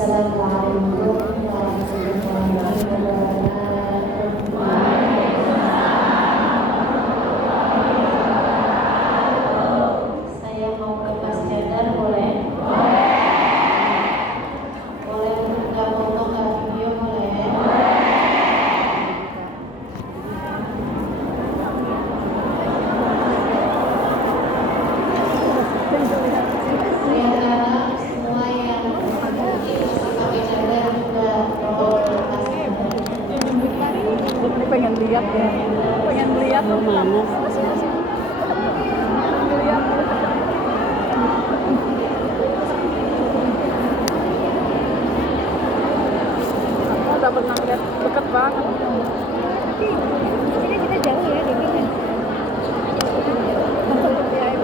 Assalamualaikum warahmatullahi wabarakatuh. Saya mau lepas cadar boleh? Boleh nggak foto nggak video boleh? Saya harap semua yang pakai cadar juga mau lepas cadar. Ini pengen lihat ya, pengen lihat tuh mana? Lihat. Aku dapat ngeliat deket banget. Ini kita jauh ya, Dewi kan?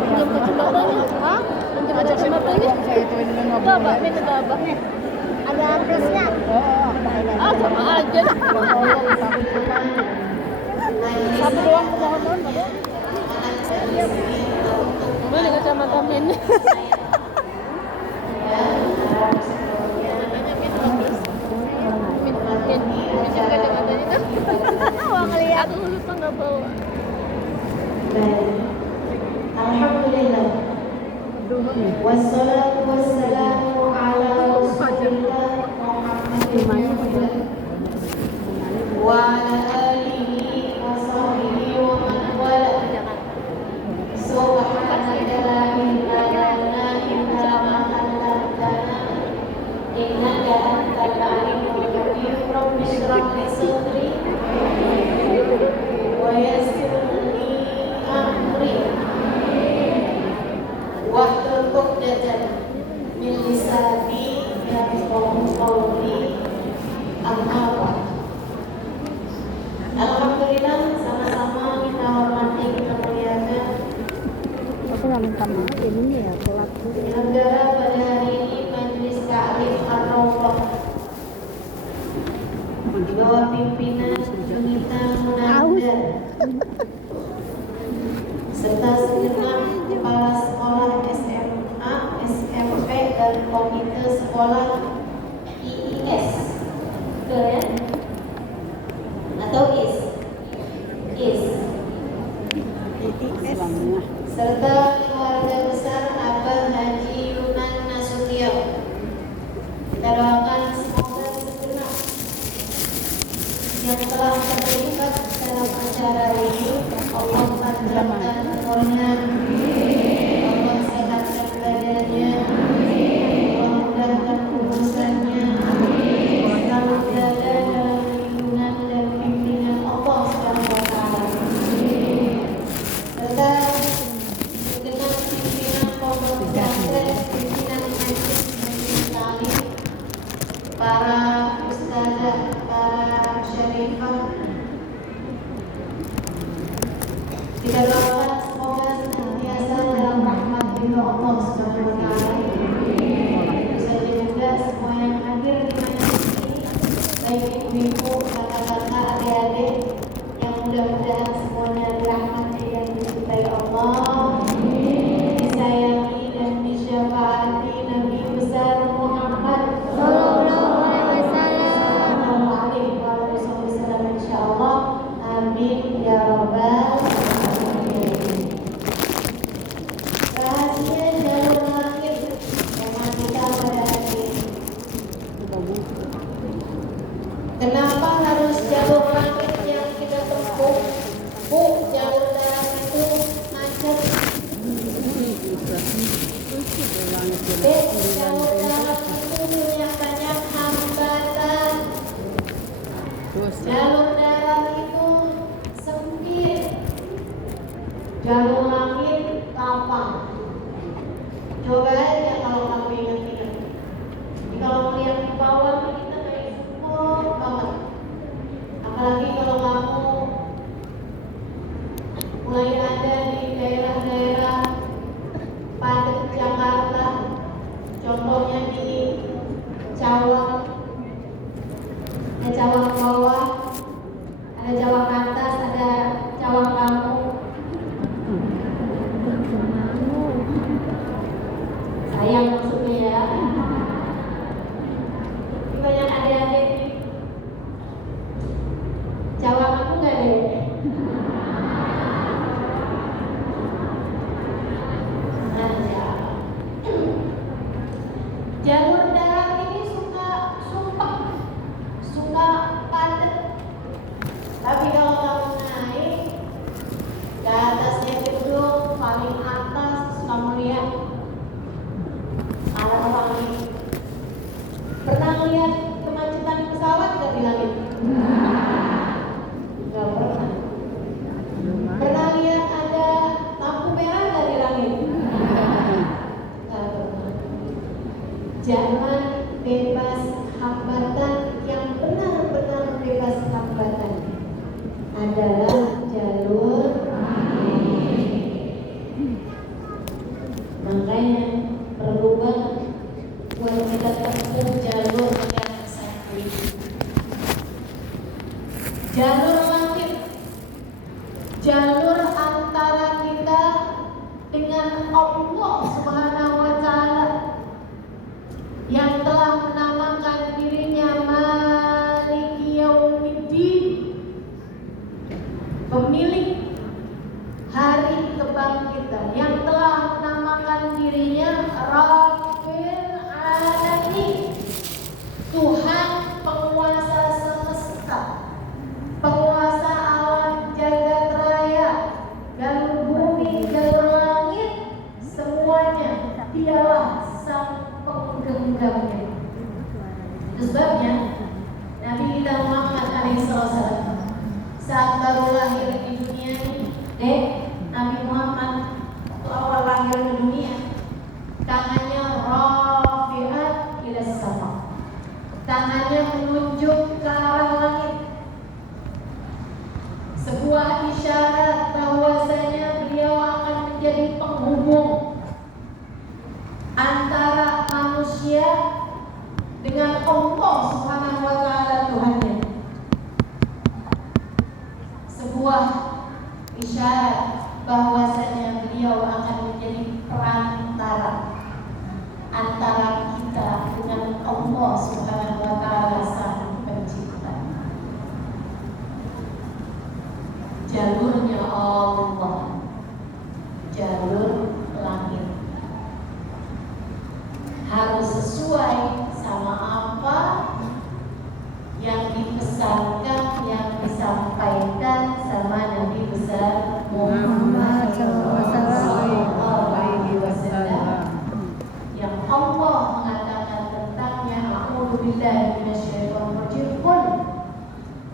Belum ke jembatannya? Hah? Jembatan jembatannya? Saya itu ini nggak Babak, boleh. ini babaknya. Ada plusnya. Oh, pakai Ah, sama aja. satu doang pemohon bapak. Mana kacamata men? Minjem kacamatanya tuh. Wah ngeliat. Aku lupa nggak bawa. Alhamdulillah. Wassalatu wassalamu ala Rasulillah Muhammadin wa ala alihi wa sahbihi wa man wala. Subhanaka la ilaha illa anta astaghfiruka innaka antal alimul hakim. Rabbi shrah li sadri wa yassir li amri wahlul 'uqdatam min lisani yafqahu qawli. Amma ba'd. Alhamdulillah, sama-sama kita hormati, kita muliakan Aku nggak minta maaf ini ya pelaku. penyelenggara pada hari ini Majelis Ta'lim Ar-Rawdah di bawah pimpinan Junita Munanda serta segenap kepala sekolah SMA, SMP dan komite sekolah IIS ya? Atau IS serta keluarga besar Abah Haji Yunan Nasution. Kita doakan semoga segenap yang telah terlibat dalam acara ini Allah panjangkan umurnya, Allah sehatkan badannya, Allah mudahkan urusannya, selalu berada dalam lindungan dan bimbingan Allah Subhanahu wa Ta'ala. Serta segenap pimpinan pondok pesantren, pimpinan majelis taklim, para ustazah, para syarifah. Kita doakan semoga senantiasa dalam rahmat ridho Allah Subhanahu wa Ta'ala. Tentu saja juga semua yang hadir di majelis ini, baik ibu-ibu, kakak-kakak, adik-adik, yang mudah-mudahan semuanya dirahmati dan dicintai Allah, disayangi dan disyafaati Nabi besar Muhammad Sallallahu alaihi wasallam. Sallallahu alaihi wasallam, insyaallah. Amin ya rabbal alamin. Rahasia jalur langit tema kita pada hari ini. Kenapa harus jalur langit yang kita tempuh? Bu, jalur darat itu macet. Jalur darat itu punya banyak hambatan. Jalur darat itu sempit. Jalur langit lapang. Coba aja kalau kamu ingat-ingat. Jadi kalau melihat ke bawah kita kayak support banget. Apalagi kalau kamu mulai ada di daerah-daerah padat Jakarta, contohnya di Cawang, ada Cawang bawah, ada Cawang atas, ada Cawang kamu. dengan Allah Subhanahu wa Ta'ala yang telah menamakan dirinya Maliki Yaumiddin, pemilik hari kebangkitan, yang telah menamakan dirinya Rabbil Alamin, Tuhan penguasa semesta, penguasa alam jagat raya, galur bumi, galur langit, semuanya dialah sang penggenggamnya. Itu sebabnya Nabi kita Muhammad alaihissalam saat baru lahir di dunia ini, Nabi Muhammad waktu awal lahir di dunia, tangannya rafi'at ila sama, tangannya menunjuk ke arah langit, sebuah isyarat bahwasanya beliau akan menjadi penghubung antara manusia dengan Allah Subhanahu wa Ta'ala Tuhannya. Sebuah isyarat bahwasanya beliau akan menjadi perantara antara kita dengan Allah Subhanahu wa Ta'ala Sang Pencipta. Jalurnya Allah, jalur langit, harus sesuai sama apa yang dipesankan, yang disampaikan sama Nabi besar Muhammad sallallahu alaihi wasallam, yang Allah mengatakan tentangnya, a'udzubillahi minasyaitonir rajim, qul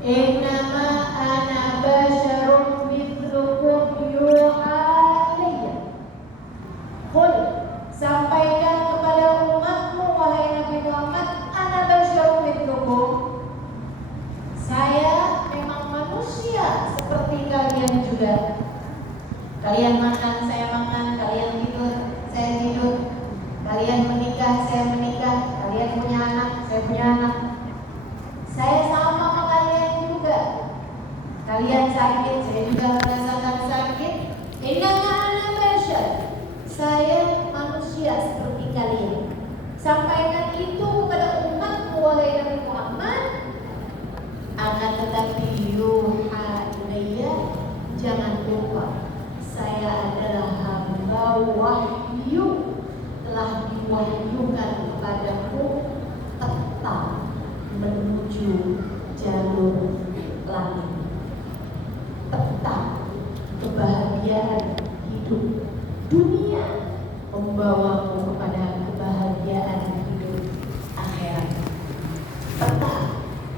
innama ana basyarun mithlukum yuha ilayya. Qul, sampaikan kepada umatmu wahai Nabi Muhammad, ana basyarun mithlukum, saya memang manusia seperti kalian juga. Kalian makan, saya makan. Kalian tidur, saya tidur. Kalian menikah, saya menikah. Kalian punya anak, saya punya anak. Saya sama sama kalian juga. Kalian sakit, saya juga merasakan sakit. Innama ana bashar, saya manusia seperti kalian. Sampaikan itu kepada umatmu wahai Nabi Muhammad. Akan tetapi yuha ilayya, jangan lupa saya adalah hamba wahyu, telah diwahyukan kepadamu tetap menuju jalur langit, tetap kebahagiaan hidup dunia membawamu kepada kebahagiaan hidup akhirat, tetap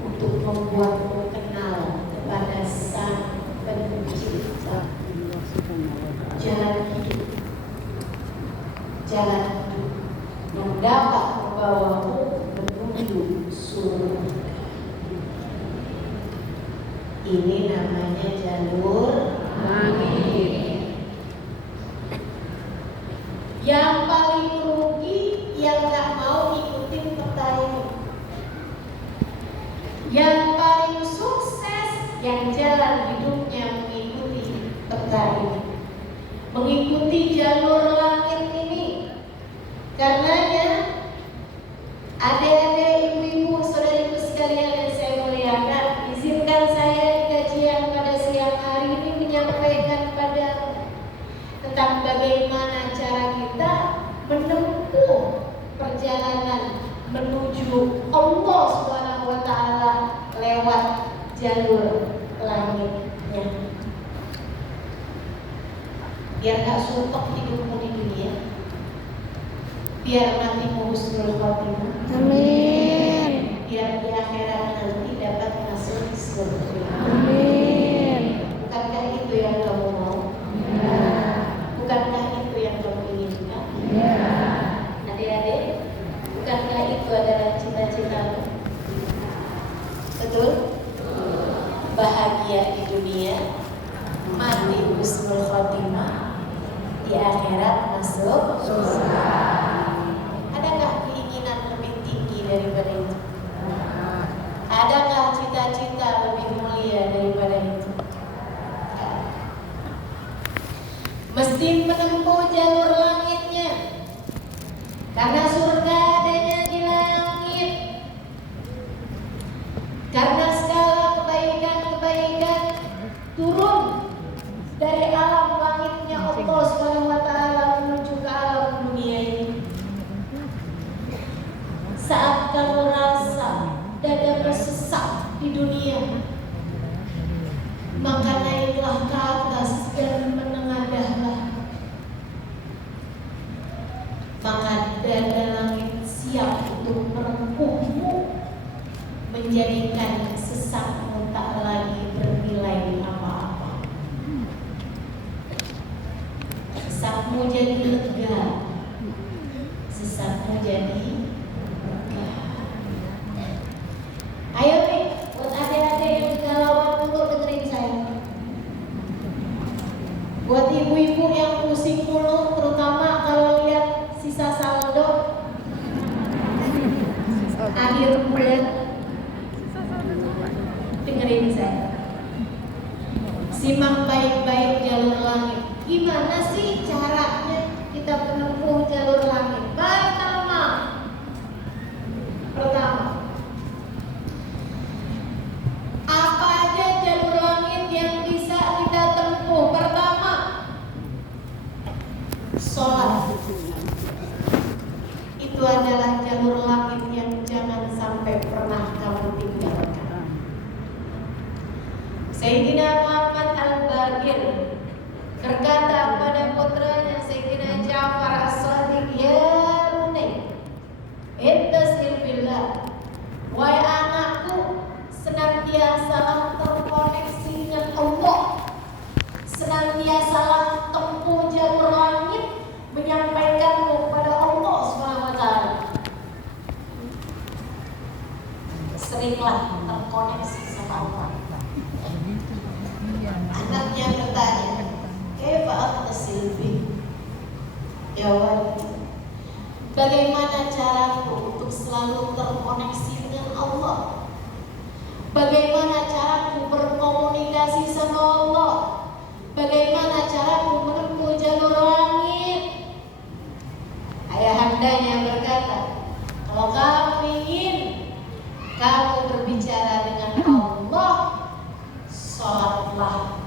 untuk membuatmu kenal kepada Sang Pencipta. Jalan hidup, jalan hidup yang dapat membawamu menuju surga. Ini namanya jalur langit. Yang paling rugi yang gak mau ikutin peta ini. Yang paling sukses yang jalan hidupnya mengikuti peta ini, mengikuti jalur langit ini. Karenanya adik-adik, ibu-ibu, saudariku sekalian yang saya muliakan, izinkan saya di kajian pada siang hari ini menyampaikan padamu tentang bagaimana cara kita menempuh perjalanan menuju Allah Subhanahu wa Ta'ala lewat jalur langitnya. Biar gak suntuk hidupmu di dunia, biar matimu husnul khotimah. Amin. Biar di akhirat nanti dapat masuk surga. Amin. Bukankah itu yang kamu mau? Ya. Bukankah itu yang kamu inginkan? Ya. Adik-adik, bukankah itu adalah cita-citamu? Betul? Bahagia di dunia, mati husnul khotimah, di akhirat masuk surga. Adakah keinginan lebih tinggi daripada itu? Adakah cita-cita lebih mulia daripada itu? mesti menempuh jalur langitnya, karena surga adanya di langit. Karena segala kebaikan-kebaikan turun dari alam langitnya Allah Subhanahu wa taala menuju ke alam dunia ini. Saat kamu rasa dadamu sesak di dunia, maka naiklah ke atas dan menengadahlah. Maka dada langit siap untuk merengkuhmu, menjadikan sesakmu tak lagi bernilai apa-apa. Sesakmu jadi lega, sesakmu jadi lega. Ayo nih, buat adik-adik yang kegalauan dulu dengerin saya. Buat ibu-ibu yang pusing mulu, terutama kalau lihat sisa saldo akhir bulan, dengerin saya. Simak baik-baik jalur langit. Gimana sih caranya kita menempuh jalur langit? Pertama, apa aja jalur langit yang bisa kita tempuh? Pertama, sholat. Itu adalah jalur langit yang jangan sampai pernah kamu tinggalkan. Sayyidina Muhammad Al-Baqir berkata pada putranya Sayyidina Ja'far As-Shadiq, ya bunay, ittasil billah, wahai anakku, senantiasalah terkoneksi dengan Allah, senantiasalah tempuh jalur langit menyampaikanmu kepada Allah Subhanahu wa taala. Seringlah terkoneksi sama Allah. Anaknya bertanya, "Kaifa attasil bi?" Jawab, bagaimana caraku untuk selalu terkoneksi dengan Allah? Bagaimana caraku berkomunikasi sama Allah? Bagaimana caraku menempuh jalur langit? Ayahandanya berkata, kalau kamu ingin kamu berbicara dengan Allah, sholatlah.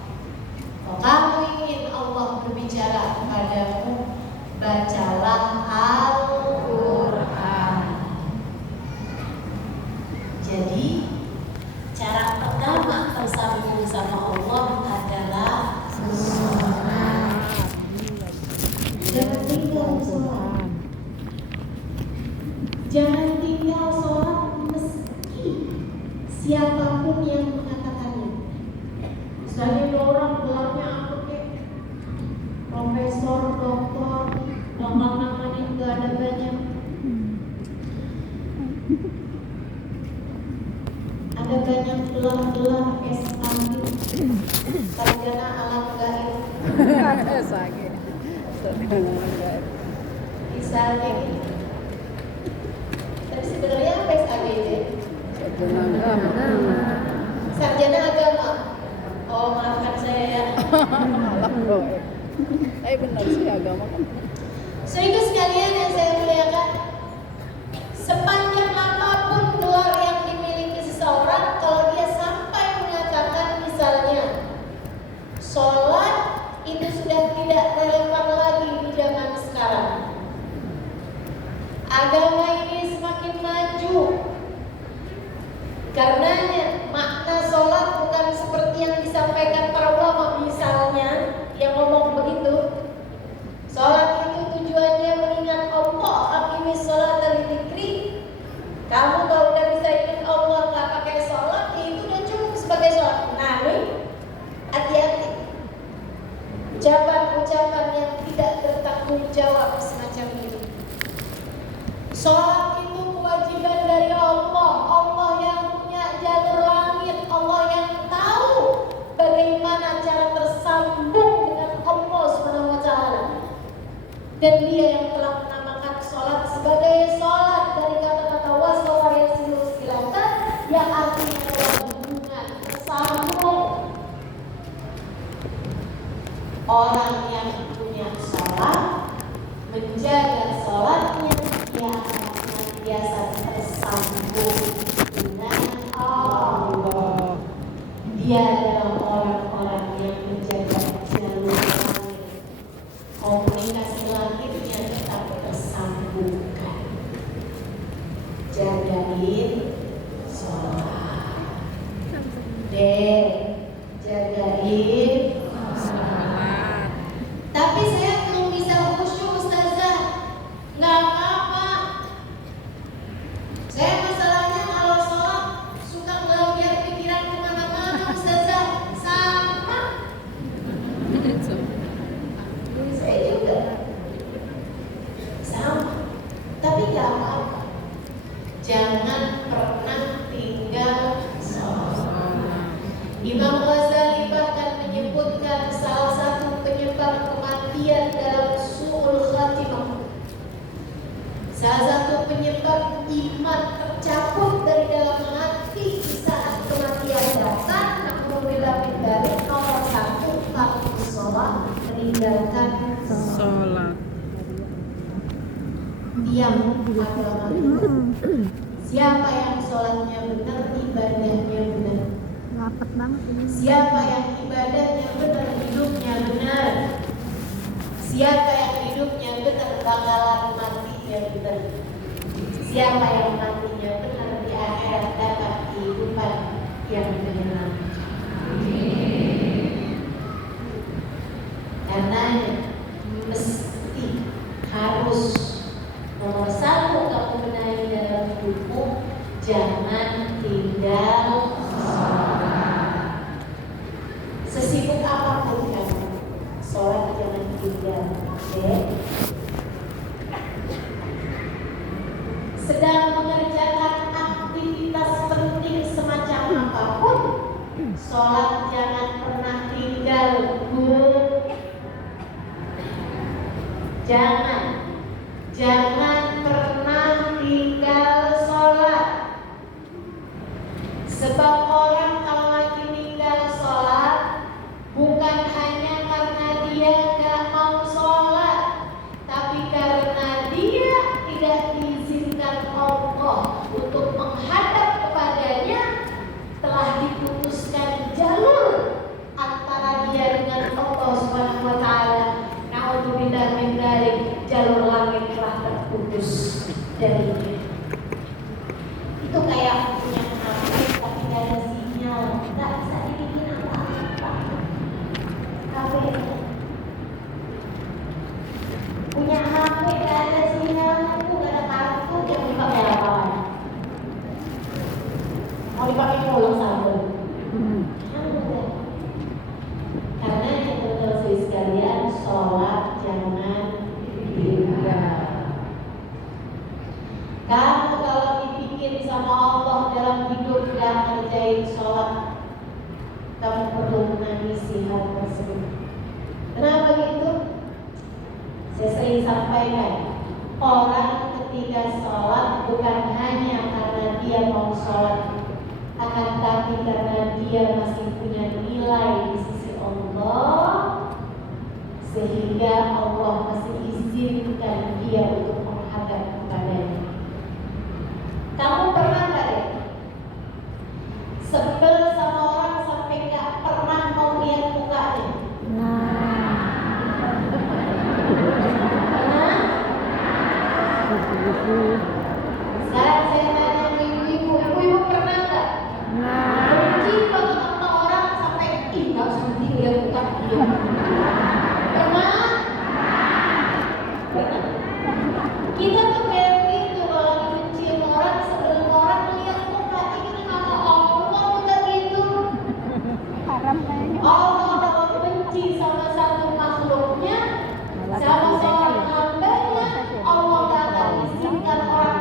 Kalau kamu ingin Allah berbicara kepadamu, bacalah Al-Quran. Jadi cara pertama tersambung sama Allah adalah sholat. Jangan tinggal sholat. Jangan tinggal sholat meski siapapun yang mengatakannya. Misalnya orang gelarnya apa kek? Profesor, doktor, nama-namanya nggak ada banyak. Ada banyak gelar-gelar S1, sarjana alam gaib. Misalnya gitu. Tapi sebenarnya apa SAGJ? Sarjana agama. Oh, maafkan saya ya. Malah bro. Benar sih agama kan. Sehingga sekalian yang saya muliakan, sepanjang apapun gelar yang dimiliki seseorang, kalau dia sampai mengatakan misalnya sholat itu sudah tidak relevan lagi di zaman sekarang. Agama ini semakin maju. Karenanya makna sholat bukan seperti yang disampaikan para ulama, misalnya yang ngomong begitu. Sholat itu tujuannya mengingat Allah, aqimis sholat dari dzikri. Kamu kalau udah bisa ingat Allah nggak pakai sholat, itu udah cukup sebagai sholat. Nah nih, hati-hati. Ucapan-ucapan yang tidak bertanggung jawab semacam ini. Sholat itu kewajiban dari Allah. Allah yang punya jalur langit, Allah yang tahu bagaimana cara tersambung dengan Allah Subhanahu wa taala. Dan Dia yang telah menamakan sholat sebagai sholat dari kata-kata wasawar yang silatan, yang artinya adalah hubungan tersambung. Orang yang punya sholat, menjaga sholatnya, dia akan senantiasa tersambung dengan Allah. Dia adalah orang-orang yang menjaga jalur langit. Komunikasi langitnya tetap tersambungkan. Jagain sholat. Jagain. Tapi saya belum bisa khusyuk, Ustazah. Nggak apa-apa. Saya masalahnya kalau sholat suka ngeliat pikiran kemana-mana, Ustazah. Sama. Saya juga. Sama. Tapi nggak apa-apa. Jangan pernah tinggal sholat. Imam Ghazali bahkan menyebutkan salah satu penyebab kematian dalam su'ul khatimah. Salah satu penyebab iman tercabut dari dalam hati di saat kematian datang. Naudzubillah min dzalik, nomor satu tarku sholat, meninggalkan Sholat. tiang agama kita. Siapa yang sholatnya benar, ibadahnya benar. Lapet banget ini. Siapa yang ibadahnya benar, hidupnya benar. Siapa yang hidupnya benar, bakalan matinya benar. Siapa yang matinya benar, di akhirat dapat kehidupan yang menyenangkan. Karena mesti harus nomor satu kamu benahi dalam hidupmu, jangan tinggal sholat. Sesibuk apapun kamu, sholat jangan tinggal. Sedang mengerjakan aktivitas penting semacam apapun, sholat jangan pernah tinggal. Jangan pernah tinggal sholat. Sebab orang kalau lagi tinggal sholat, bukan hanya karena dia gak mau sholat, tapi karena dia tidak diizinkan Allah untuk menghadap kepadanya. Telah diputuskan jalur antara dia dengan Allah Subhanahu wa Ta'ala. Naudzubillah min dzalik, jalur langit telah terputus darinya. Itu kayak punya HP tapi nggak ada sinyal, nggak bisa dibikin apa-apa. HP punya HP nggak ada sinyal, nggak ada kartu, yang dipakai apa? Mau dipakai pulang sabun. Karena yang betul sekalian, sholat jangan tinggal. Kamu kalau dibikin sama Allah dalam hidup gak ngerjain sholat, kamu perlu menangisi hal tersebut. Kenapa gitu? Saya sering sampaikan, orang ketika sholat bukan hanya karena dia mau sholat, akan tapi karena dia masih punya nilai di sisi Allah, sehingga Allah masih izinkan dia untuk menghadap kepadanya. Kamu pernah gak deh sebel sama orang sampai gak pernah mau lihat mukanya? Sekarang saya tanya ibu-ibu pernah gak? Benci banget sama orang sampai gak sedih lihat mukanya. Pernah? Kita tuh kayak gitu, kalau lagi benci sama orang, sebelum orang lihat muka ini nama Allah udah gitu. Haram kayaknya. Allah kalau benci sama satu makhluknya, sama seorang hambanya, Allah gak akan izinkan orang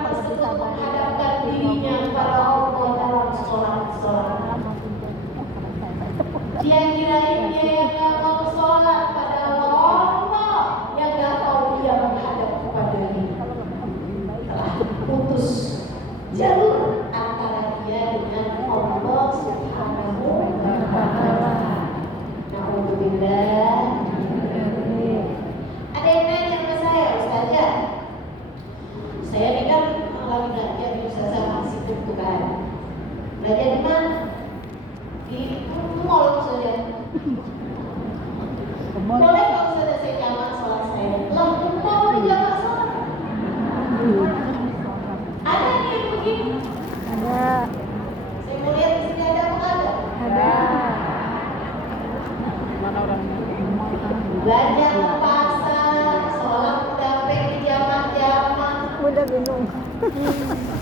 Belajar ke pasar, sholat mudafik di jamaah-jamaah. Udah bingung.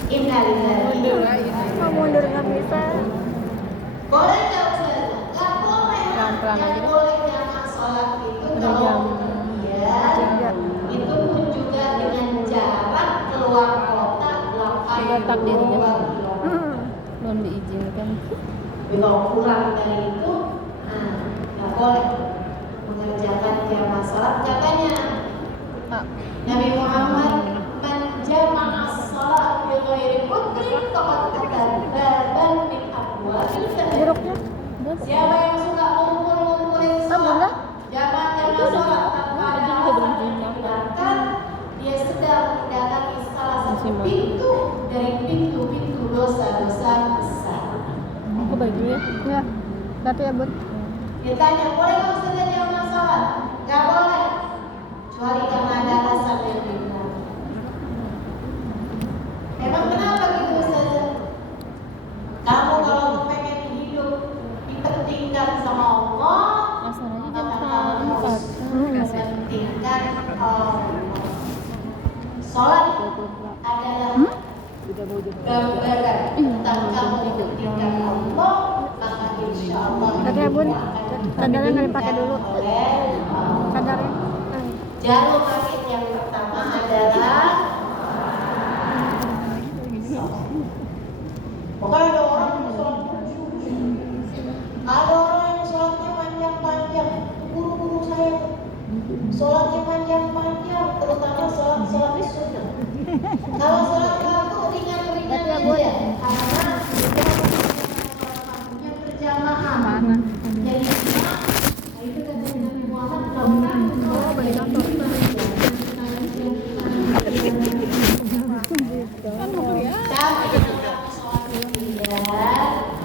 Innalillahi. Mau mundur nggak bisa. Boleh nggak Ustaz? Nggak boleh. Pelan-pelan Yang aja. boleh jamaah sholat itu Udah kalau jam iya, itu pun juga dengan jarak keluar kota 8 Letak dirinya. kilometer. Belum diizinkan. Tapi kalau kurang dari itu, nggak boleh mengerjakan jamaah sholat. Katanya Pak, Nabi Muhammad, man jama'a sholat bi ghairi qudrin faqad kadzdzaba min abwabil jannah. Jeruknya. Siapa yang suka ngumpul-ngumpulin sholat, jamaah sholat tanpa ada alasan yang dibenarkan, dia sedang mendatangi salah satu pintu dari pintu-pintu dosa-dosa besar. aku baju ya. Ya. Tapi ya Bun. Ditanya, boleh nggak Ustazah jamaah sholat? Nggak boleh, kecuali karena ada alasan yang dibenarkan. Emang kenapa gitu Ustazah? Kamu kalau pengen hidup dipentingkan sama Allah, Asalnya maka jam kamu harus 4. mementingkan Allah. Sholat adalah gambaran tentang kamu mementingkan Allah, maka insya Allah Berarti ya, Bun, hidupmu akan sadarnya nggak dipakai dulu. oleh Allah. Sadarnya. Jalur langit yang pertama adalah pokoknya ada orang yang sholat ada orang yang sholatnya panjang-panjang, guru-guru saya sholatnya panjang-panjang, terutama sholat sunnah. Kalau sholat fardu ringan-ringan Betul, Bun. aja, karena dia berjamaah. Jadi itu kata Nabi Muhammad, kalau kamu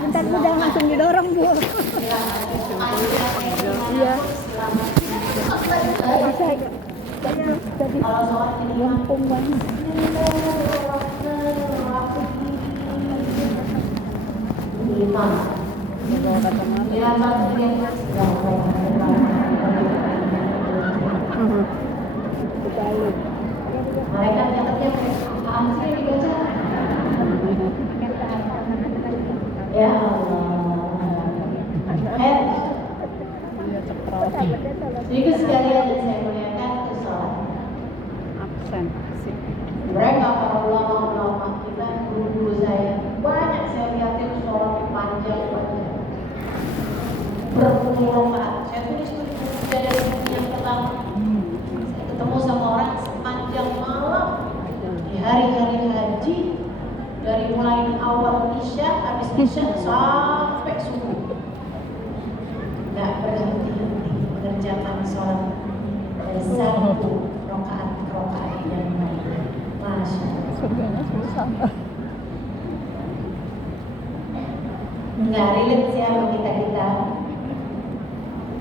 Bentar Bu, jangan langsung didorong Bu. Iya. Bisa ya. Jadi lempung banget. Mereka catatnya apaan sih yang dibaca? Ya Allah. Jadi sekalian yang saya muliakan itu sholat. Absen. Mereka para ulama-ulama kita, guru-guru saya, banyak saya lihatin sholat panjang-panjang. Berpuluh rakaat. Saya tulis tuh dari yang pertama. Saya ketemu sama orang sepanjang malam di hari-hari haji, dari mulai awal isya, habis isya sampai subuh. Nggak berhenti-henti mengerjakan sholat dari satu rakaat ke rakaat yang lain. Masya Allah. Surganya susah. Nggak relate sih sama kita.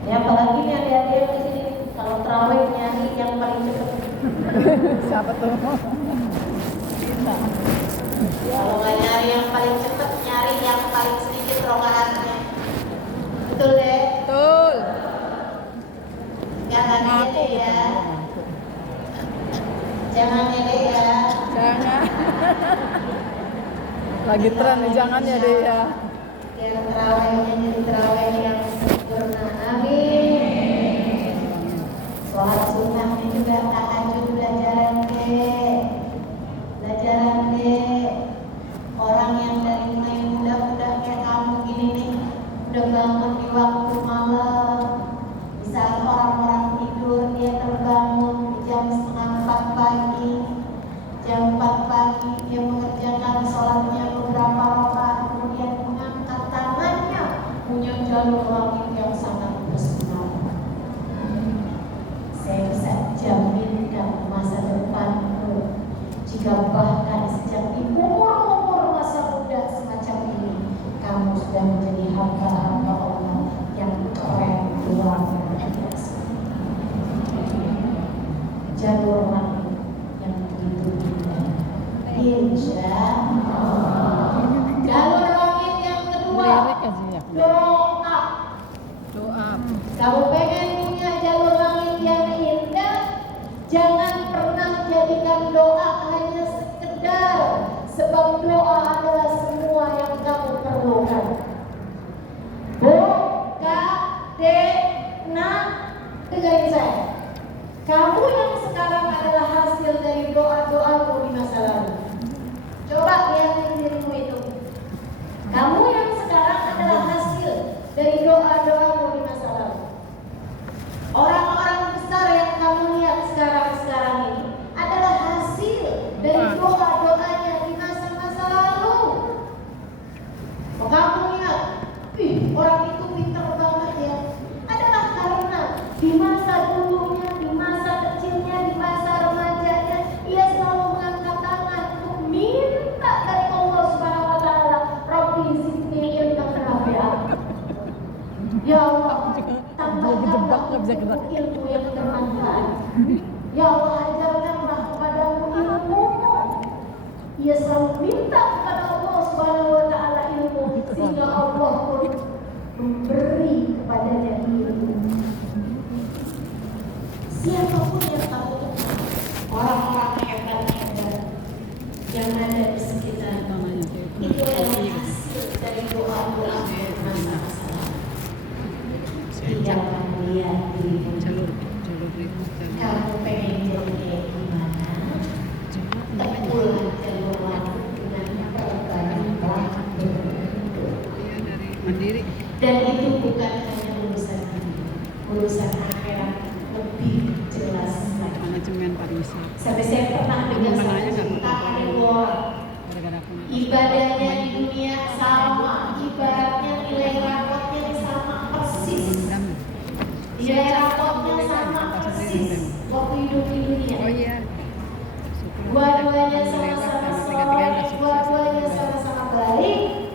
Ya apalagi nih adik-adik di sini kalau terawih nyari yang paling cepat. Siapa tuh? Kita. Kalau nggak nyari yang paling cepat, nyari yang paling sedikit rokaatnya. Betul deh. Betul. Jangan ngede ya. Jangan ngede ya. Jangan. Lagi tren nih, jangan ya deh ya. Yang terawihnya jadi terawih yang sempurna. Amin. Sholat sunnahnya juga tahajud belajaran deh. Belajaran deh. Orang yang dari mulai muda-muda kayak kamu gini nih, udah bangun di waktu malam. Di saat orang-orang tidur, dia terbangun di jam 3:30 pagi. Jam 4 pagi dia mengerjakan sholatnya beberapa rakaat, kemudian mengangkat tangannya, punya jalur langit yang sangat bersinar. Saya bisa jaminkan masa depanmu jika bahkan sejak di umur masa muda semacam ini kamu sudah menjadi hamba-hamba Allah yang keren luar biasa. Jalur langit yang begitu indah. Insya Allah. Jalur langit yang kedua, Lirik aja ya. doa. Doa. Kamu pengen punya jalur langit siapapun yang kamu kenal, orang-orang hebat-hebat yang ada di sekitar, itu adalah hasil dari doa-doa masa-masa lalu. Tinggalkan lihat dirimu. Kamu pengen jadi kayak gimana? Tepulah jalur waktu dengan perubahan Mandiri. dan itu bukan hanya urusan ini, urusan akhirat lebih jelas lagi. Manajemen pariwisata. Sampai saya pernah dengar satu cerita ada dua orang, ibadahnya di dunia sama, ibaratnya nilai rapotnya sama persis, nilai rapotnya sama persis waktu hidup di dunia. Oh iya. Dua-duanya sama-sama soleh, dua-duanya sama-sama baik.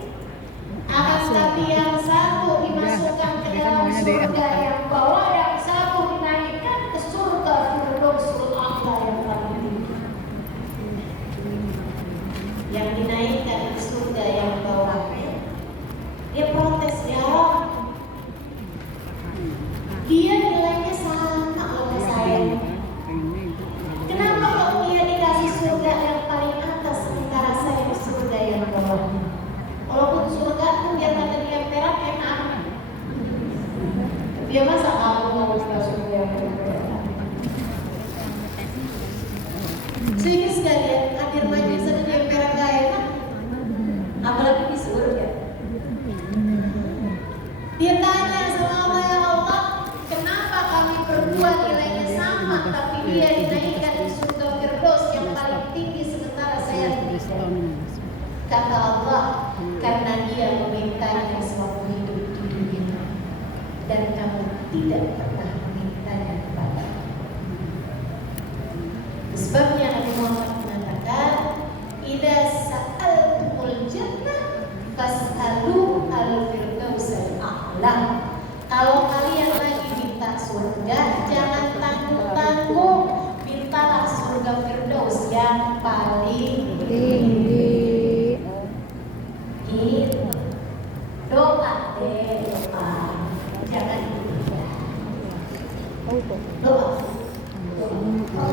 Akan tapi yang satu dimasukkan ke dalam surga yang bawah, yang satu dinaikkan ke surga Firdausul A'la yang paling tinggi. Yang dinaikkan ke surga yang bawahnya, dia protes, ya Rob, dia nilainya sama sama saya. Kenapa kok dia dikasih surga yang paling atas sementara saya di surga yang bawah? Walaupun surga pun dia kata dia perak enak, dia masa kamu mau ke surga yang perak? Sehingga sekalian hadir majelis ada dia perak gak enak, apalagi di surga. Dia tanya sama Allah, ya Allah, kenapa kami berdua nilainya sama tapi dia dinaikkan di surga Firdaus yang paling tinggi sementara saya di bawah? Kata Allah, karena dia memintanya sewaktu hidup di dunia dan kamu tidak pernah memintanya kepada. Sebabnya Nabi Muhammad mengatakan, idza sa'altumul jannah fas'alu al-firdausal a'la. Kalau kalian lagi minta surga, jangan tanggung-tanggung, mintalah surga Firdaus yang paling tinggi. Gitu. Doa deh, doa. Jangan ditunda. Doa.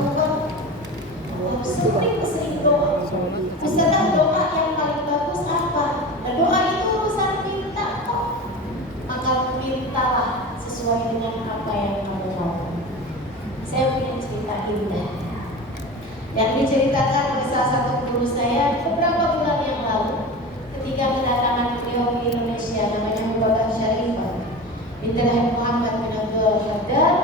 Allah sering doa. Misalkan doa yang paling bagus apa? Nah, doa itu urusan minta kok. Maka mintalah sesuai dengan apa yang kamu mau. Saya punya cerita indah yang diceritakan oleh salah satu guru saya beberapa bulan yang lalu ketika kedatangan beliau di Indonesia, namanya Mubabah Syarifah binti Muhammad bin Abdul Haddad.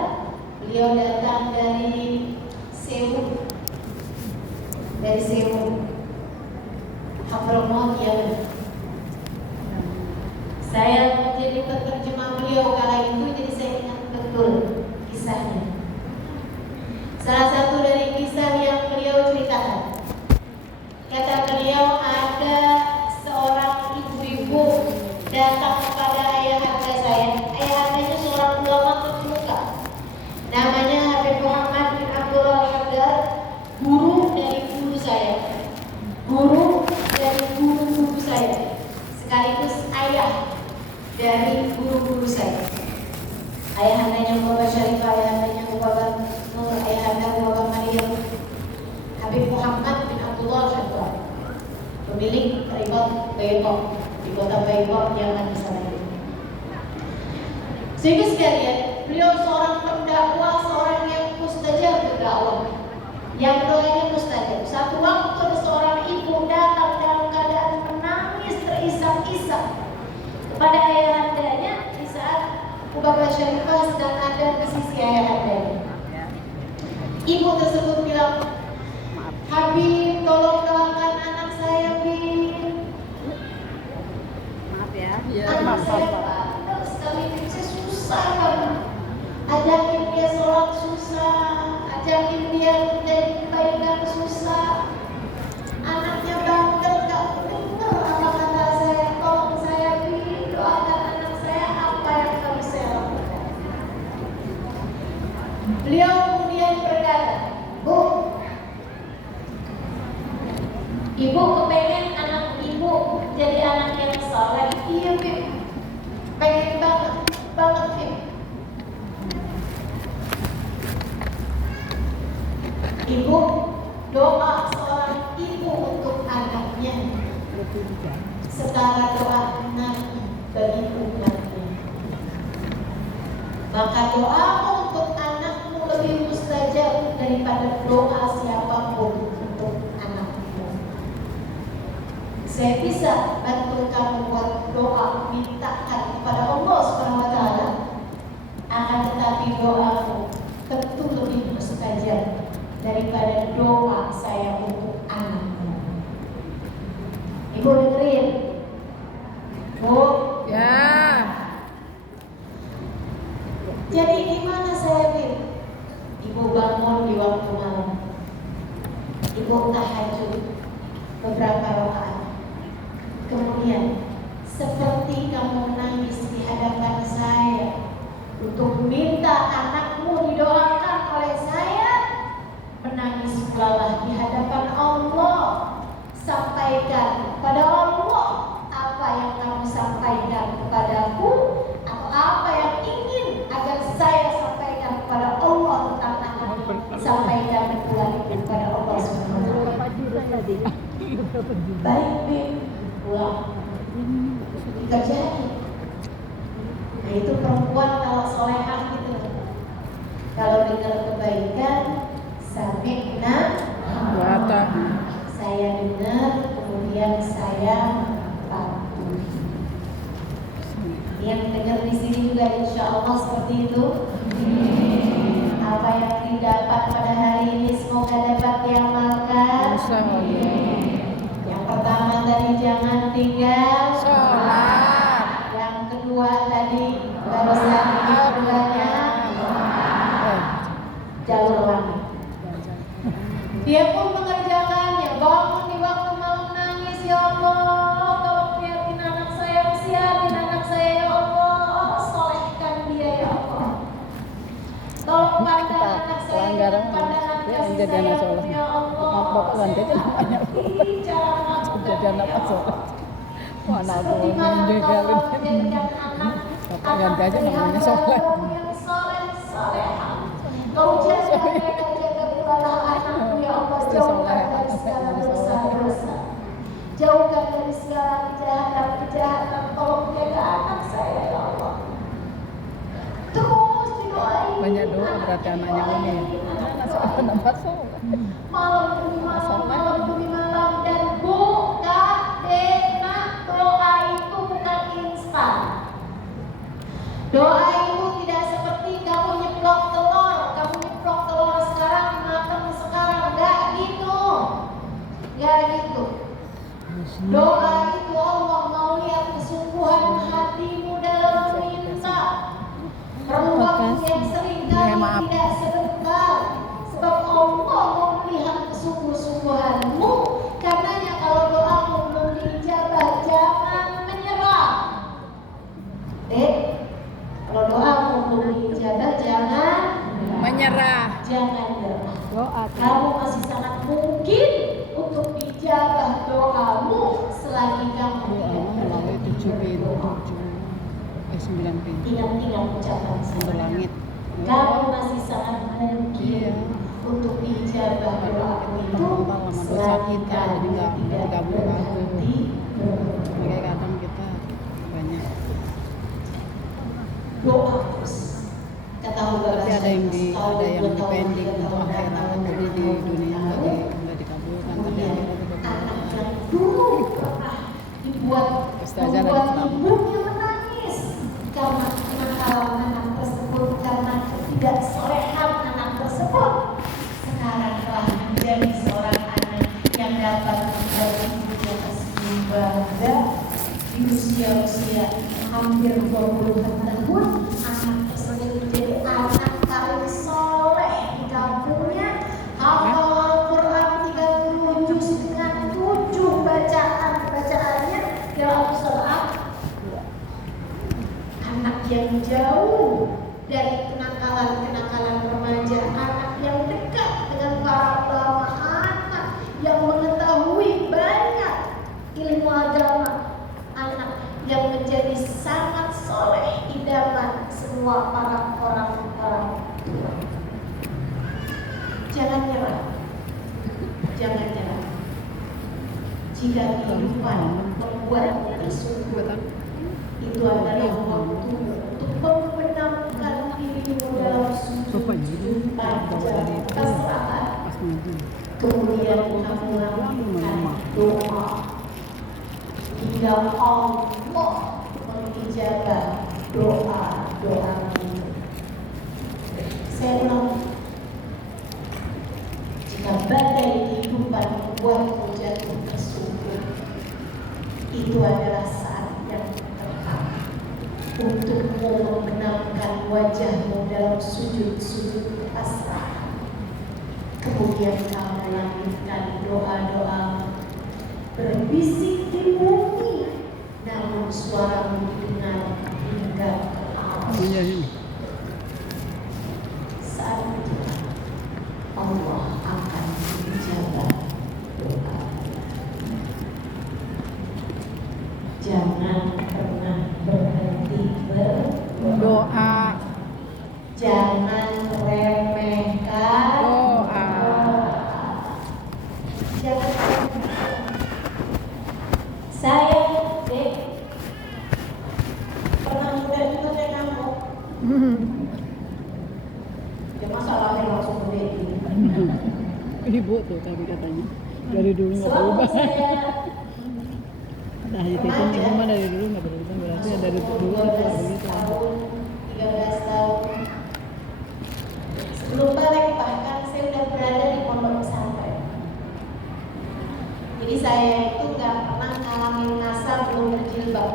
Beliau datang dari Seoul, Hadramaut, Yaman. Saya menjadi penerjemah beliau kala itu, jadi saya ingat betul kisahnya. Salah satu dari kisah yang beliau ceritakan, kata beliau, ada seorang ibu-ibu datang kepada ayahanda saya. Ayahanda seorang ulama terkemuka, namanya Habib Muhammad bin Abdul Haddad, guru dari guru saya, sekaligus ayah dari guru-guru saya. Ayahandanya Mubabah Syarifah, ayahandanya Mubabah Nur, ayahanda Mubabah Maryam. Habib Muhammad bin Abdullah Haddad, pemilik Ribat Baydok di kota Baydok, Yaman sana itu. Sehingga sekalian, beliau seorang pendakwah, seorang yang mustajab berdakwah, yang doanya mustajab. Satu waktu ada seorang ibu datang dalam keadaan menangis terisak-isak kepada ayahandanya di saat Mubabah Syarifah sedang ada di sisi ayahandanya. Ibu tersebut bilang, Habib, tolong doakan anak saya, Bin. Maaf ya. Anak saya bandel sekali, saya susah banget. Ajakin dia sholat susah, ajakin dia menjadi kebaikan susah. Anaknya bandel, gak benar apa kata saya. Tolong saya, Bin, doakan anak saya, apa yang harus saya lakukan. Beliau kemudian berkata, Bu, ibu kepengen anak ibu jadi anak yang saleh. Iya, Bib, pengen banget, Bib. Ibu, doa seorang ibu untuk anaknya setara doa nabi bagi umatnya. Maka doamu untuk anakmu lebih mustajab daripada doa siapapun untuk anakmu. Saya bisa bantu kamu buat doa, mintakan kepada Allah SWT, akan tetapi doamu tentu lebih mustajab daripada doa saya untuk anakmu. Ibu dengerin, Bu. Ya. Jadi gimana saya pilih? Ibu bangun di waktu malam, ibu tahajud beberapa rakaat. Kemudian seperti kamu menangis di hadapan saya untuk minta anakmu didoakan oleh saya, menangis pula di hadapan Allah. Sampaikan kepada Allah apa yang kamu sampaikan kepadaku, atau apa yang ingin agar saya sampaikan kepada Allah tentang anakmu. Sampaikan pula kepada Allah SWT. Baik, Bim. Pulang dikerjain. Nah, itu perempuan kalau solehah gitu. Kalau dengar kebaikan, sami'na, saya dengar, kemudian saya patuhi. Yang dengar di sini juga insya Allah seperti itu. Apa yang didapat pada hari ini semoga dapat diamalkan. Yang pertama tadi jangan tinggal sholat. Yang kedua tadi barusan keduanya jalur langit. Dia pun mengerjakannya, bangun di waktu malam nangis, ya Allah, tolong lihatin anak saya, siapin anak saya, ya Allah, solehkan dia, ya Allah. Tolong pandang anak saya, pandangan kasih sayang, ya Allah. Jadi anak soleh. Mana aku Seperti mana menjaga kau menjadikan anak ganti aja namanya soleh. yang soleh-solehah. Kau jaga mereka, jaga pula anakmu, ya Allah. Jauhkan dari segala dosa-dosa, jauhkan dari segala kejahatan-kejahatan. Tolong jaga anak saya, ya Allah. Terus didoain. Banyak doa berarti anaknya ini. Nampak soleh. Malam demi malam, malam demi malam. Dan bukan dengar doa itu bukan instan. Doa itu tidak seperti kamu nyeplok telur sekarang, makan sekarang, enggak gitu. Doa itu Allah mau lihat kesungguhan hatimu dalam meminta. Perempuan yang sering kamu tidak sebentar, sebab Allah mau melihat kesungguh-sungguhanmu. Karenanya kalau doamu belum diijabah, jangan menyerah. Kalau doamu belum diijabah, jangan Menyerah. nyerah. Kamu masih sangat mungkin untuk dijabah doamu selagi kamu Melalui 7 pintu, 9 pintu. ingat-ingat ucapan Untuk saya. langit. Kamu masih sangat mungkin untuk dijabah doamu itu selagi kamu tidak berhenti. Makanya kadang kita banyak. Doa terus. Tapi ada yang dipending untuk akhirat, jadi di dunia nggak dikabulkan, tapi akhirat Anak yang dulu pernah membuat ibunya menangis karena kenakalan anak tersebut, karena ketidaksolehan anak tersebut, sekarang telah menjadi seorang anak yang dapat membuat ibunya bangga di usia hampir 20 tahun. Anak tersebut menjadi anak paling soleh di kampungnya, hafal Al-Quran 30 juz dengan 7 bacaannya dalam sholat. Anak yang jauh dari kenakalan remaja, anak yang dekat dengan para ulama, anak yang mengetahui banyak ilmu agama, anak yang menjadi sangat soleh jika kehidupan membuatmu tersungkur, itu adalah waktu untuk membenamkan dirimu dalam sujud panjang keserahan. Kemudian kamu lakukan doa hingga Allah mengijabah doa-doamu. Saya ulang, jika badai kehidupan membuatmu jatuh tersungkur, itu adalah saat yang tepat untukmu membenamkan wajahmu dalam sujud-sujud pasrah. Kemudian kamu lanjutkan doa-doa berbisik di bumi, namun suaramu didengar hingga ke alam. Saat itu Allah akan menjawab doa. Jangan pernah berhenti berdoa. Jangan remehkan doa. Jangan. Saya, Dek, pernah muda juga kayak kamu. Ya masalahnya langsung muda ini. Ibu tuh tadi katanya dari dulu nggak berubah. Nah, itu cuma dari dulu nggak berubah, berarti dari dulu nggak begitu. Tahun, 13 tahun. Sebelum balik bahkan saya sudah berada di pondok pesantren. Jadi saya itu nggak pernah ngalamin masa belum berjilbab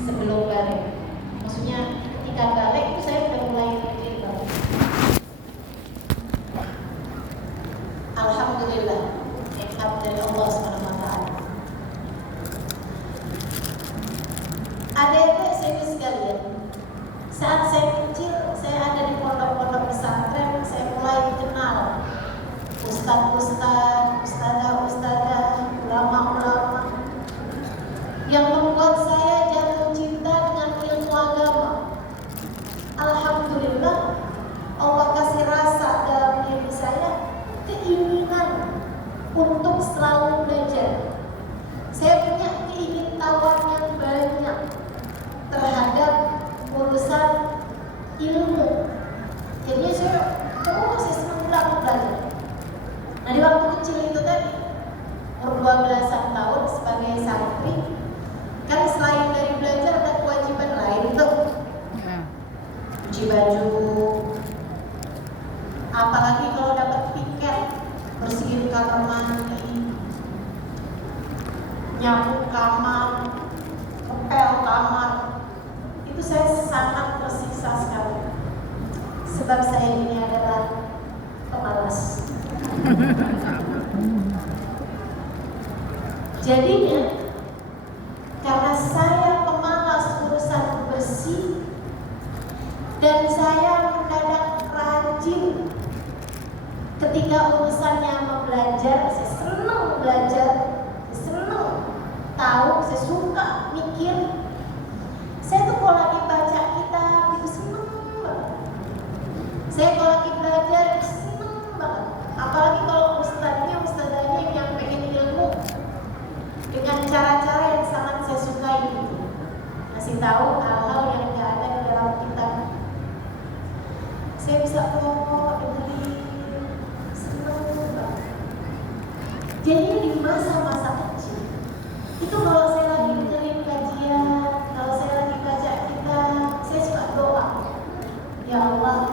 sebelum balik. Maksudnya ketika balik itu saya sudah mulai berjilbab. Alhamdulillah, nikmat dari Allah SWT. Adik-adik saya sekalian, saat saya kecil, saya ada di pondok-pondok pesantren, saya mulai dikenal ustaz-ustaz, ustazah-ustazah, ulama-ulama yang membuat saya jatuh cinta dengan ilmu agama. Alhamdulillah, Allah kasih rasa dalam diri saya keinginan untuk selalu belajar. Saya punya keingintahuan yang banyak terhadap urusan ilmu. Jadi saya masih senang belajar. Nah di waktu kecil itu tadi, umur 12-an tahun sebagai santri, kan selain dari belajar ada kewajiban lain tuh, cuci baju, apalagi kalau dapat piket, bersihin kamar mandi, nyapu kamar, ngepel kamar. Itu saya sangat tersiksa sekali, sebab saya ini adalah pemalas. Jadinya karena saya pemalas urusan bersih dan saya mendadak rajin ketika urusannya belajar, saya senang belajar, saya senang tahu, saya suka mikir. Saya tuh kalau lagi baca kitab itu seneng banget. Saya kalau lagi belajar seneng banget. Apalagi kalau ustadzanya yang pengen ilmu dengan cara-cara yang sangat saya sukai gitu. Ngasih tahu hal-hal yang nggak ada di dalam kitab. Saya bisa dengerin, seneng banget. Jadi di masa-masa kecil itu kalau saya lagi dengerin kajian, kalau saya lagi baca kitab, saya suka doa, ya Allah,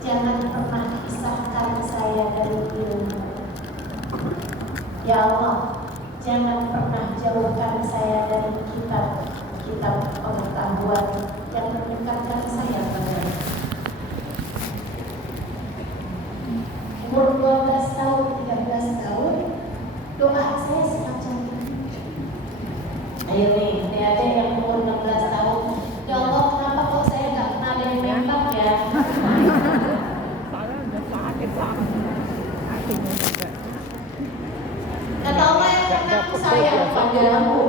jangan pernah pisahkan saya dari ilmu. Ya Allah, jangan pernah jauhkan saya dari kitab pengetahuan yang mendekatkan saya padamu. Umur 12 tahun, 13 tahun, doa saya semacam ini. Ayo nih, adik-adik yang umur 16 tahun, ya Allah, kenapa kok saya nggak pernah ada yang nembak ya? Kata Allah yang aku sayang padamu,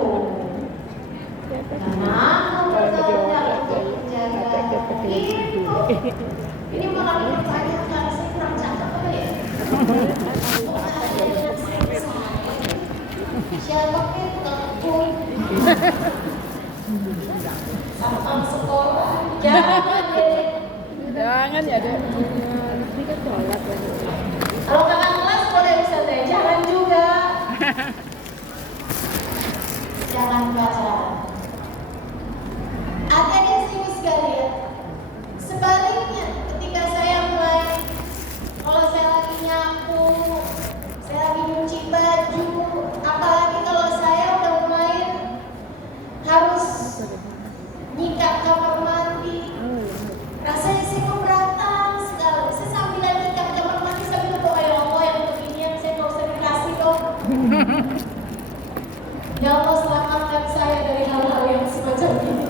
karena aku bertanya untuk menjaga itu. Ini malah dipertanyakan, saya kurang cakep apa ya? Jangan ya dek. Ini kan sholat ya. Kalau kakak kelas boleh Ustaz ya, jangan juga. Jangan pacaran. Akhirnya serius sekalian. Sebaliknya, ketika saya mulai, kalau saya lagi nyapu, saya lagi nyuci baju, apalagi kalau saya udah mulai harus nyikat kamar mandi, rasanya saya keberatan sekali. Saya sambil nyikat kamar mandi sambil berdoa, ya Allah yang beginian saya nggak usah dikasih dong. Ya Allah selamatkan saya dari hal-hal yang semacam ini.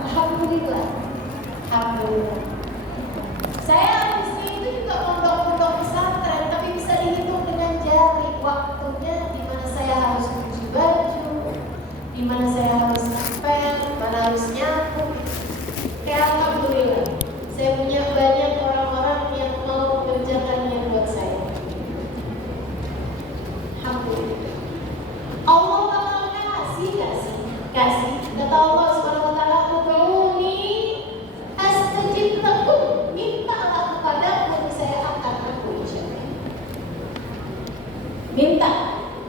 Alhamdulillah. Alhamdulillah. Saya di sini itu juga mondok-mondok pesantren, tapi bisa dihitung dengan jari waktunya di mana saya harus cuci baju, di mana saya harus ngepel, di mana harus nyapu. Kayak alhamdulillah, saya punya banyak orang-orang yang mau mengerjakannya buat saya. Alhamdulillah. Allah bakal kasih. Kata Allah Subhanahu wa taala, "Ud'uni astajib lakum." Mintalah kepadaku, saya akan ijabah. Minta,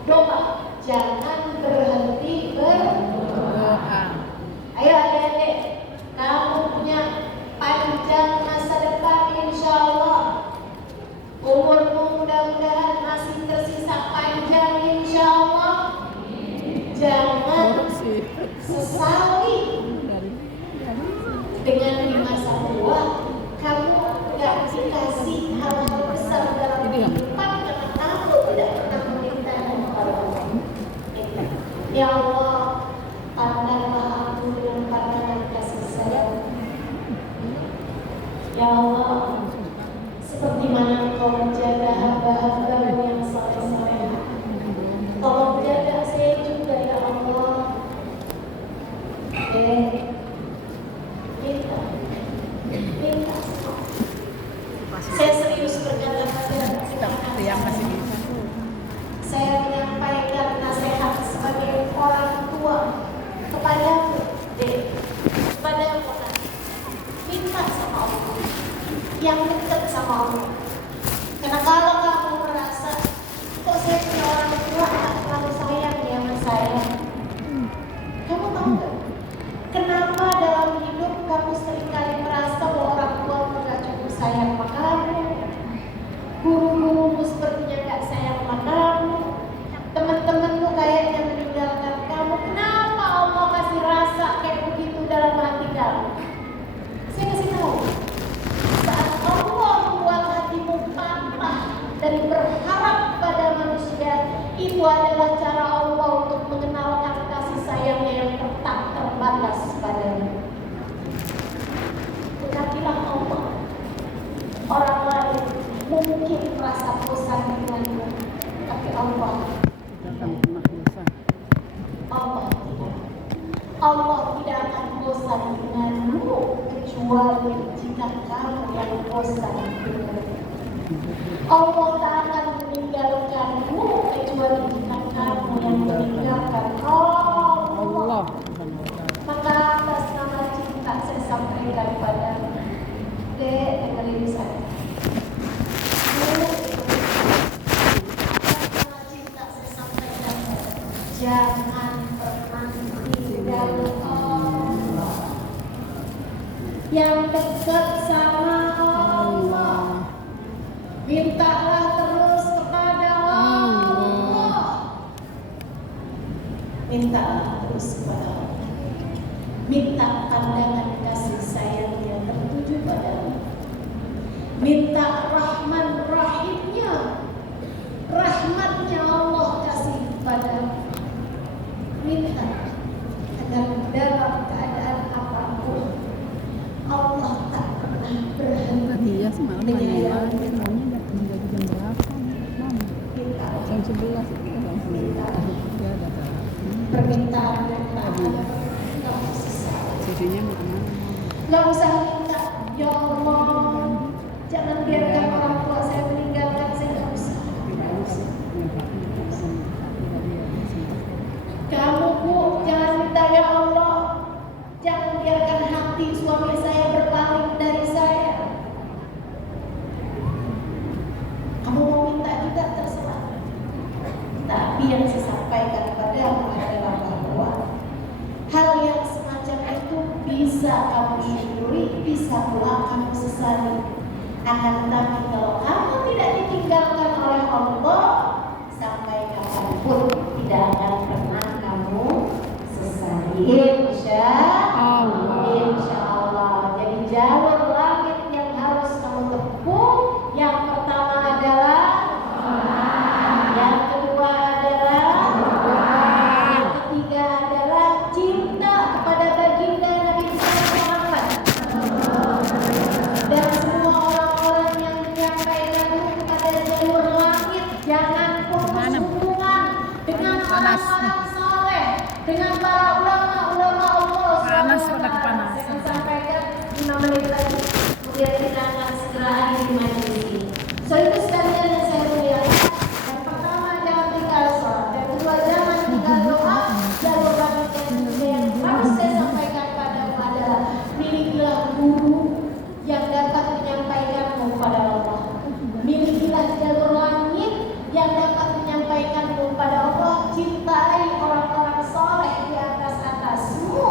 doa, jangan berhenti berdoa. Ayo adik-adik, kamu punya panjang masa depan insyaallah. Umurmu mudah-mudahan masih tersisa panjang insyaallah. Jangan sesali dengan di masa tua kamu gak dikasih hal-hal besar dalam kehidupan karena kamu tidak pernah meminta kepada Allah. Ya Allah, pandanglah aku dengan pandangan kasih sayang. Ya Allah, seperti mana Engkau menjaga hamba-hamba-Mu yang saleh-saleh. Tolong jaga saya juga ya Allah. Minta. Saya serius berkata pada Yang masih bisa. saya menyampaikan nasihat sebagai orang tua kepadamu, kepadamu. Minta sama Allah, yang dekat sama Allah. Karena kalau kamu merasa kok saya punya orang tua tak terlalu sayang ya sama saya, kamu tahu nggak? Kenapa dalam hidup kamu seringkali merasa bahwa orang tua nggak cukup sayang sama kamu, guru-gurumu sepertinya nggak sayang sama kamu, teman-temanmu kayaknya meninggalkan kamu. Kenapa Allah kasih rasa kayak begitu dalam hati kamu? Saya kasih tahu. Saat Allah membuat hatimu patah dari berharap pada manusia, itu adalah cara Allah untuk mengenalkan kasih sayangnya yang tak terbatas padamu. Dekatilah Allah. Orang lain mungkin merasa bosan denganmu, tapi Allah tidak. Allah tidak akan bosan denganmu kecuali jika kamu yang bosan denganmu. Allah tak akan meninggalkanmu kecuali jika kamu yang meninggalkan Allah. Maka atas nama cinta saya sampaikan padamu, Dek, dengerin saya. Atas nama cinta saya sampaikan padamu, jangan pernah tinggal Allah. Yang dekat sama Allah, mintalah terus kepada Allah. Mintalah terus kepada Allah. Minta pandangan kasih sayangnya tertuju padamu. Minta rahman rahimnya, rahmatnya Allah kasih padamu. Minta agar dalam keadaan apapun Allah tak pernah berhenti Iya semalam menyayangi. maunya datang dari jam berapa? Mama. Minta Jam 11 itu kan langsung dia datang. permintaan yang tak ada kamu sesal. Cucunya mau kemana? Gak usah minta, ya Allah, jangan biarkan orang tua saya meninggalkan saya. Gak usah. Kamu Bu, jangan minta ya Allah, jangan biarkan Akan tetapi kalau kamu tidak ditinggalkan oleh Allah, sampai kapanpun tidak akan pernah kamu sesali. Insya Allah. Jadi jalur langit yang harus kamu tempuh, yang pertama adalah yang kedua adalah yang ketiga adalah cinta kepada baginda Nabi Muhammad. Dan semua orang-orang yang menyampaikan kepada jalur langit, jangan putus hubungan dengan orang-orang soleh, dengan para ulama-ulama Allah. Panas pada kepanasan. Saya sampaikan 5 menit lagi, kemudian kita akan segera akhiri majelis ini. So itu sekalian yang saya muliakan. Yang pertama, jangan tinggal sholat. Yang kedua, jangan tinggal doa. Jalur langit yang harus saya sampaikan padamu adalah milikilah guru yang dapat menyampaikanmu kepada Allah. Milikilah jalur langit yang dapat menyampaikanmu kepada Allah. Cintai orang-orang soleh di atasmu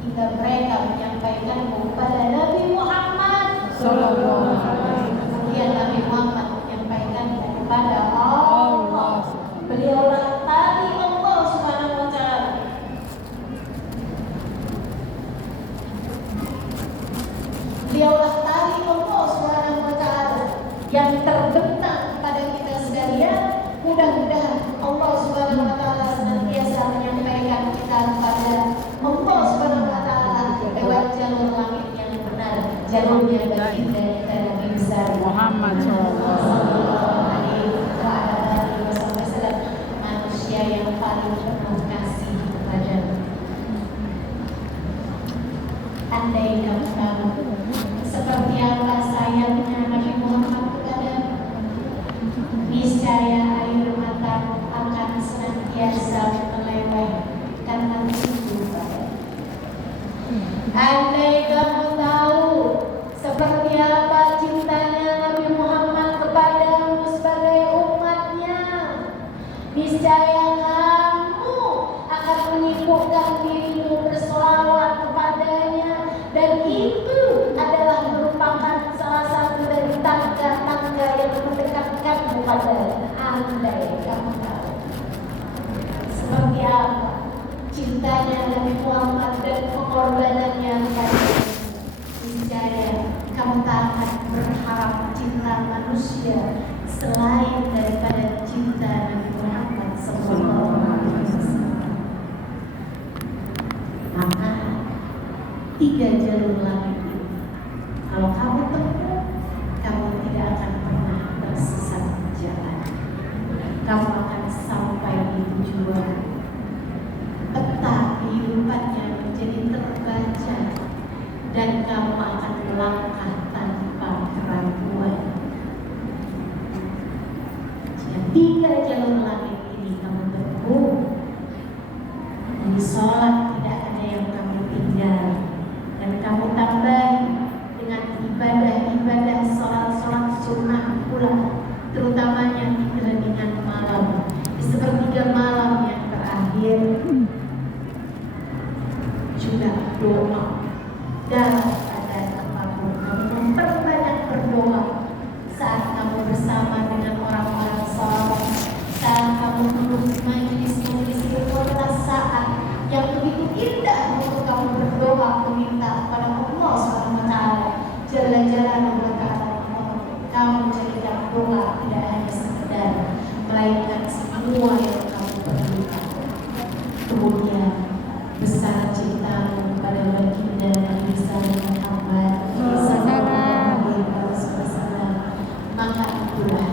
hingga mereka menyampaikanmu kepada Nabi Muhammad Sallallahu Alaihi Wasallam. Kemudian Nabi Muhammad menyampaikanmu kepada Allah. Beliaulah tali Allah Subhanahu Wa Taala. Beliaulah tali Allah Subhanahu Wa Taala yang terbentang kepada kita sekalian. Mudah-mudahan Allah Subhanahu Wa Taala senantiasa menyampaikan kita kepada Allah Subhanahu Wa Taala lewat jalur langit yang benar, jalurnya baginda kita Nabi besar Muhammad Sallallahu Alaihi Wasallam, manusia yang paling penuh kasih kepada. Andai kamu tahu seperti apa sayangnya Nabi Muhammad kepada, niscaya air matamu akan senantiasa meleleh karena rindu pada. Andai kamu tahu seperti apa cintanya Nabi Muhammad kepadamu sebagai umatnya, niscaya kamu akan menyibukkan dirimu berselawat kepadanya, dan itu adalah merupakan salah satu dari tangga-tangga yang mendekatkanmu padanya. Andai kamu tahu seperti apa cintanya Nabi Muhammad dan pengorbanannya kepadanya, niscaya kamu tak akan berharap cinta manusia selain daripada cinta Nabi Muhammad Sallallahu Alaihi Wasallam. Maka 3 jalur langit ini, kalau kamu tempuh, kamu tidak akan pernah tersesat jalan. Kamu akan sampai di tujuan. Peta kehidupannya menjadi terbaca, dan kamu akan melangkah tanpa keraguan. Jadi 3 jalur langit ini kamu tempuh. Di sholat tidak ada yang kamu tinggal, dan kamu tambah dengan ibadah-ibadah sholat-sholat sunnah pula, terutamanya di keheningan malam, di sepertiga malam yang terakhir. Juga doa dalam keadaan apapun, kamu memperbanyak berdoa saat kamu bersama dengan orang-orang saleh, saat kamu duduk di majelis-majelis itu adalah saat yang begitu indah untuk kamu berdoa meminta kepada Allah Subhanahu Wa Taala. Jalan-jalan Allah Taala, kamu jadikan doa tidak hanya sekedar, melainkan semua yang kamu perlukan. Kemudian besar cintamu pada baginda Nabi Muhammad Sallallahu Alaihi Wasallam, maka itulah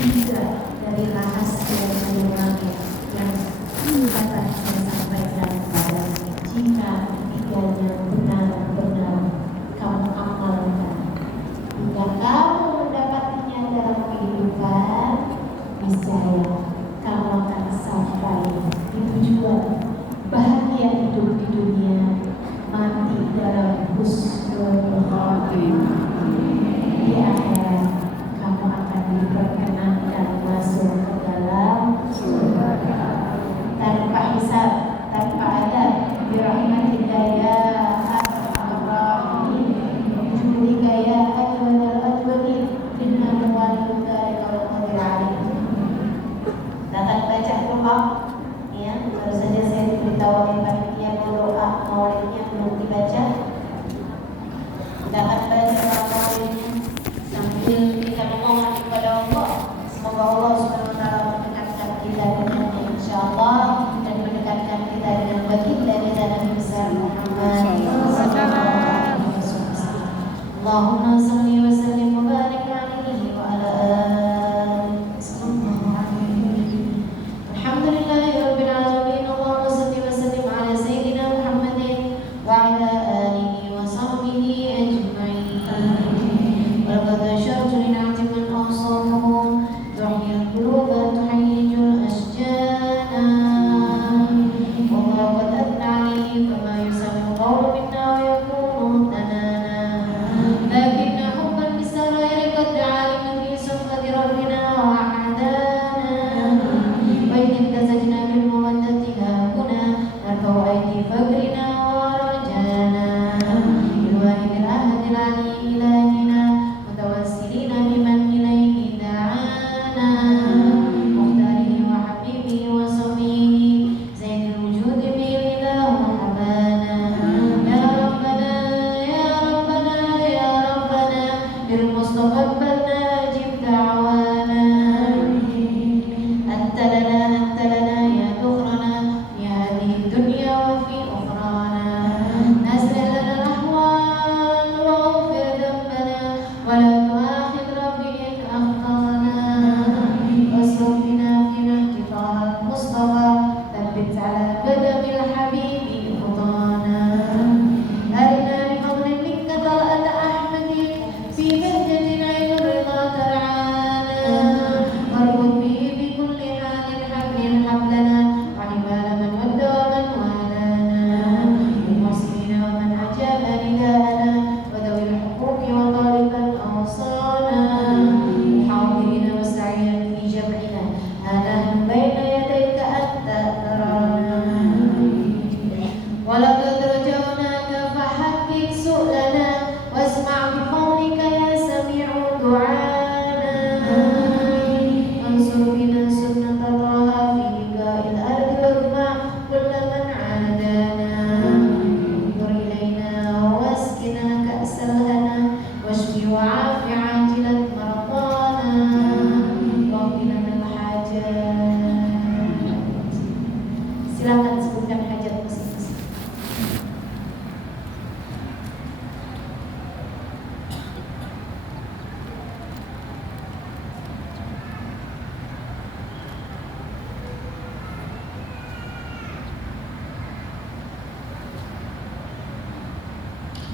3 dari rahasia langit yang dapat saya sampaikan pada jika 3-nya benar-benar kamu amalkan, hingga kamu mendapatinya dalam kehidupan, niscaya kamu akan sampai di tujuan, bahagia hidup di dunia, mati dalam husnul khotimah. Di akhirat kamu akan diperkenankan masuk ke dalam surga tanpa hisab, tanpa adab, birahmatika ya arhamar rahimin, bijudika ya ajwadal دعوانا أنت لنا يا ذخرنا في هذه الدنيا وفي أخرانا أصلح لنا الأحوال واغفر ذنبنا ولا تؤاخذ ربي إن أخطأنا واصرف بنا في مهد طه المصطفى ثبت على قدم الحبيب خطانا أرنا بفضل منك طلعة أحمد في بهجة عين الرضا ترعانا واربط به بكل حال حبل حبلنا وحبال من ود ومن والانا للمحسنين ومن أجاب نداءنا وذوي الحقوق وطالبا أوصانا الحاضرين والسعيين في جمعنا هذا بين يديك أنت ترانا ولقد رجوناك فحقق سؤلنا واسمع بفضلك يا سميع دعانا وانصر بنا سنة الله في لقاء الأرض العظمى كل من عادانا انظر إلينا واسقنا كأس الهنا واشف وعاف عاجلا مرضانا واغفر لنا الحاجات. Silakan sebutkan hajat masing-masing.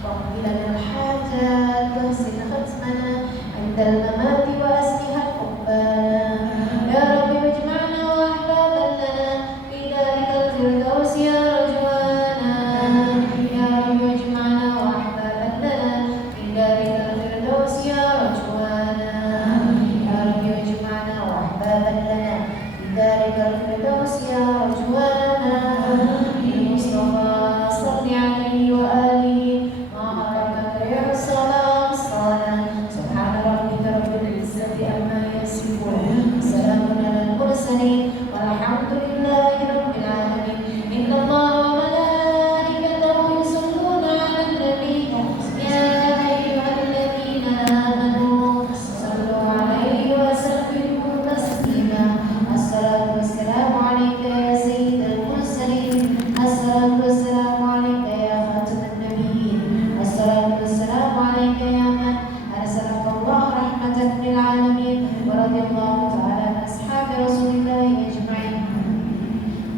واغفر لنا الحاجات واحسن ختمنا عند الممات وأسلها حبنا يا رب واجمعنا وأحبابا لنا في ذلك الفردوس يا رجوانا يا رب واجمعنا وأحبابا لنا في ذلك الفردوس يا رجوانا يا رب واجمعنا وأحبابا لنا في ذلك الفردوس يا رجوانا المصطفى صل عليه وآله سبحان ربك رب العزة عما يصفون وسلام على المرسلين والحمد لله رب العالمين إن الله وملائكته يصلون على النبي يا أيها الذين آمنوا صلوا عليه وسلموا تسليما الصلاة والسلام عليك يا سيد المرسلين الصلاة والسلام عليك يا خاتم النبيين الصلاة والسلام عليك يا من أرسلك الله رحمة للعالمين ورضي الله تعالى عن أصحاب رسول الله أجمعين.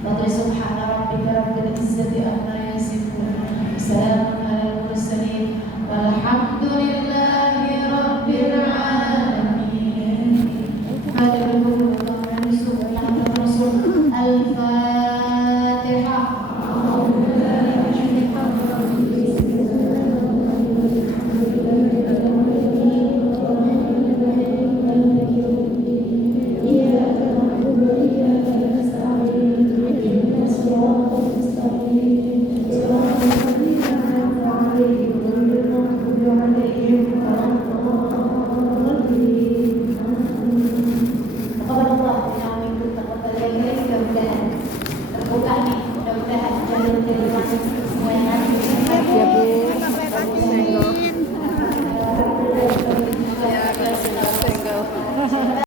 فضل سبحان ربك رب العزة عما يصفون وسلام على المرسلين والحمد لله رب العالمين. هذا الوجود من سبحان الرسول الفاتحة. Terbuka nih, mudah-mudahan jalur dari semua yang ada. Ya Bu.